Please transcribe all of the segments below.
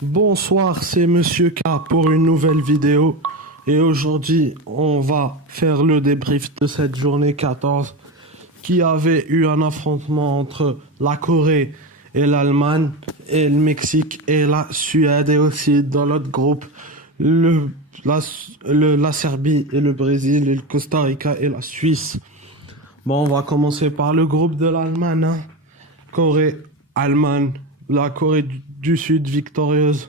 Bonsoir, c'est Monsieur K pour une nouvelle vidéo. Et aujourd'hui, on va faire le débrief de cette journée 14 qui avait eu un affrontement entre la Corée et l'Allemagne et le Mexique et la Suède et aussi dans l'autre groupe la Serbie et le Brésil et le Costa Rica et la Suisse. Bon, on va commencer par le groupe de l'Allemagne, hein. Corée, Allemagne, la Corée du Sud victorieuse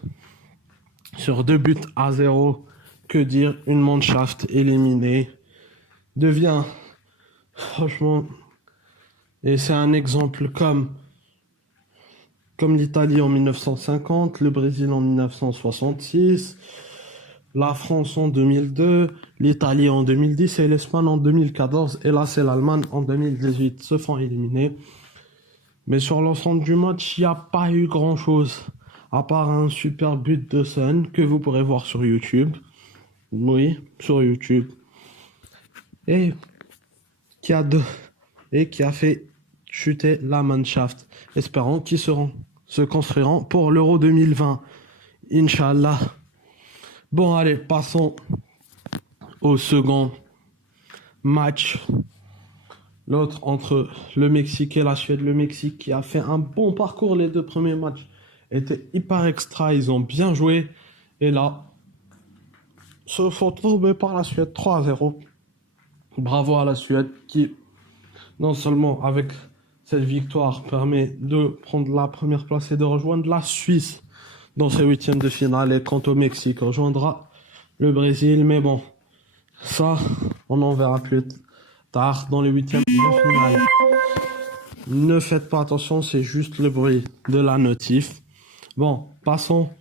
sur 2 buts à 0. Que dire, une Mannschaft éliminée devient franchement, et c'est un exemple comme l'Italie en 1950, le Brésil en 1966, la France en 2002, l'Italie en 2010 et l'Espagne en 2014. Et là, c'est l'Allemagne en 2018 se font éliminer. Mais sur l'ensemble du match, il n'y a pas eu grand-chose, à part un super but de Son que vous pourrez voir sur YouTube. Oui, sur YouTube. Et qui a fait chuter la Mannschaft. Espérons qu'ils se construiront pour l'Euro 2020. Inch'Allah. Bon, allez, passons au second match. L'autre entre le Mexique et la Suède. Le Mexique qui a fait un bon parcours les 2 premiers matchs. Était hyper extra, ils ont bien joué. Et là, se font tomber par la Suède 3-0. Bravo à la Suède qui, non seulement avec cette victoire, permet de prendre la première place et de rejoindre la Suisse dans ses huitièmes de finale. Et quant au Mexique, rejoindra le Brésil. Mais bon, ça, on en verra plus tard dans les huitièmes de finale. Ne faites pas attention, c'est juste le bruit de la notif. Bon, passons.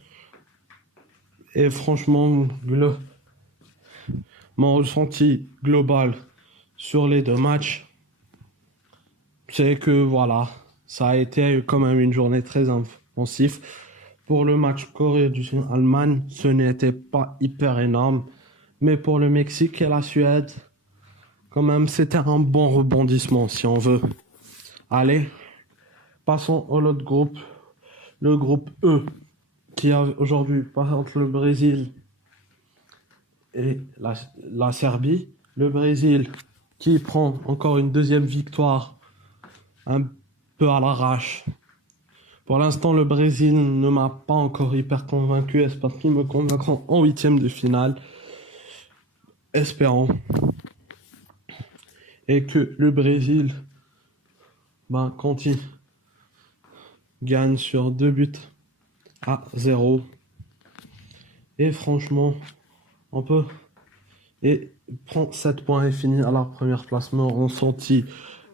Et franchement, mon ressenti global sur les 2 matchs, c'est que voilà, ça a été quand même une journée très offensive. Pour le match Corée du Sud-Allemagne, ce n'était pas hyper énorme. Mais pour le Mexique et la Suède, quand même, c'était un bon rebondissement, si on veut. Allez, passons au autre groupe. Le groupe E, qui a aujourd'hui, par exemple, le Brésil et la Serbie. Le Brésil qui prend encore une deuxième victoire un peu à l'arrache. Pour l'instant, le Brésil ne m'a pas encore hyper convaincu. J'espère qu'ils me convaincront en huitième de finale. Espérons. Et que le Brésil, quand il gagne sur 2 buts à 0. Et franchement, on peut... Et prend 7 points et finit à la première place. Mon ressenti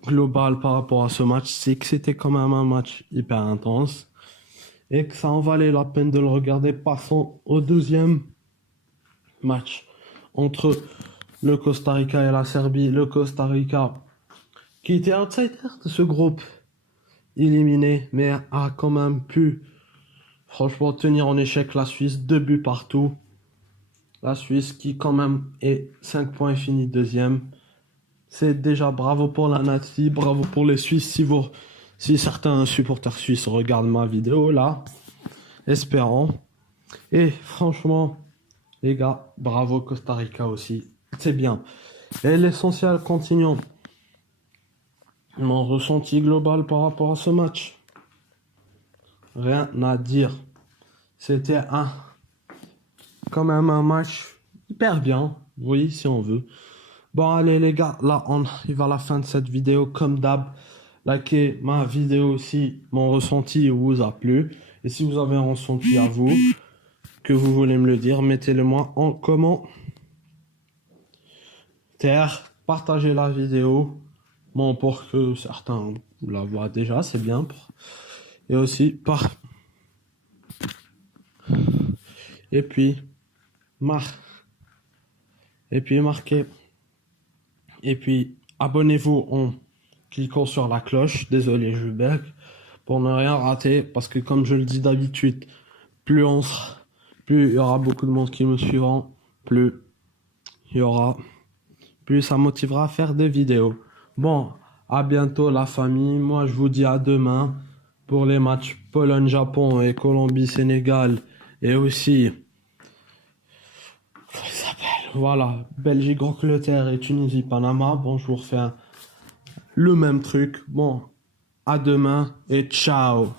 global par rapport à ce match, c'est que c'était quand même un match hyper intense et que ça en valait la peine de le regarder. Passons au deuxième match entre le Costa Rica et la Serbie. Le Costa Rica, qui était outsider de ce groupe, éliminé, mais a quand même pu franchement tenir en échec la Suisse, 2 buts partout. La Suisse qui quand même est 5 points et finit deuxième. C'est déjà bravo pour la nation, bravo pour les Suisses. Si certains supporters suisses regardent ma vidéo là, espérons. Et franchement, les gars, bravo Costa Rica aussi. C'est bien. Et l'essentiel, continuons. Mon ressenti global par rapport à ce match. Rien à dire. C'était quand même un match hyper bien. Oui, si on veut. Bon, allez les gars, là on arrive à la fin de cette vidéo. Comme d'hab, likez ma vidéo si mon ressenti vous a plu. Et si vous avez un ressenti à vous, que vous voulez me le dire, mettez-le moi en commentaire. Partagez la vidéo. Bon, pour que certains la voient déjà, c'est bien. Et aussi Et puis marquez. Et puis, abonnez-vous en cliquant sur la cloche. Désolé, je bug. Pour ne rien rater. Parce que comme je le dis d'habitude, plus il y aura beaucoup de monde qui me suivront. Plus ça motivera à faire des vidéos. Bon, à bientôt la famille. Moi, je vous dis à demain pour les matchs Pologne-Japon et Colombie-Sénégal Et aussi, comment il s'appelle? Voilà, Belgique, Angleterre et Tunisie, Panama. Bon, je vous refais le même truc. Bon, à demain et ciao.